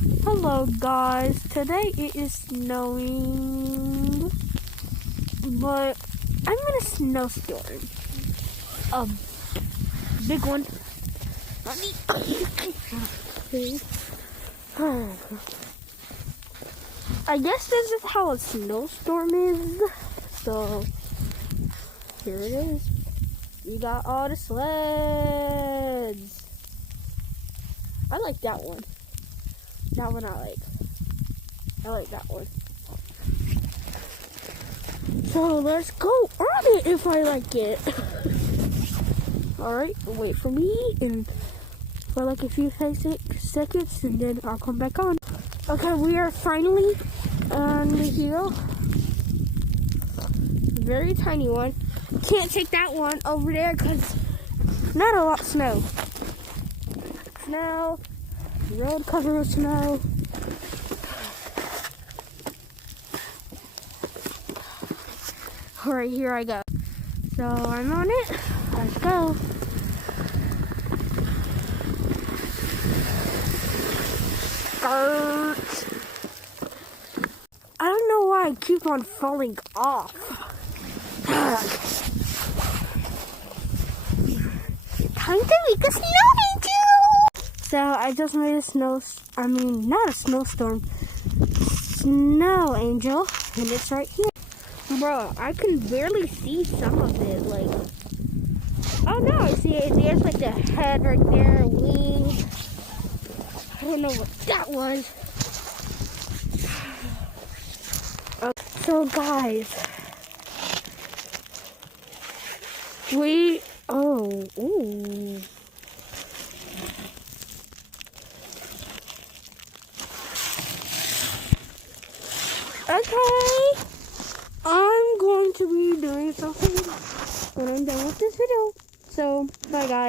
Hello guys, today it is snowing, but I'm in a snowstorm. A big one. I guess this is how a snowstorm is. So here it is. We got all the sleds. I like that one. That one I like. I like that one. So let's go on it if I like it. Alright, wait for me and for like a few seconds and then I'll come back on. Okay, we are finally on the hill. Very tiny one. Can't take that one over there because not a lot of snow. Snow. Road covered with snow. Alright, here I go. So I'm on it. Let's go. Skirt. I don't know why I keep on falling off. Time to make a snow angel. So I just made not a snowstorm, snow angel, and it's right here. Bro, I can barely see some of it, like, oh no, I see it, there's like the head right there, wings, I don't know what that was. Okay, so guys, ooh. Okay, I'm going to be doing something when I'm done with this video. So, bye guys.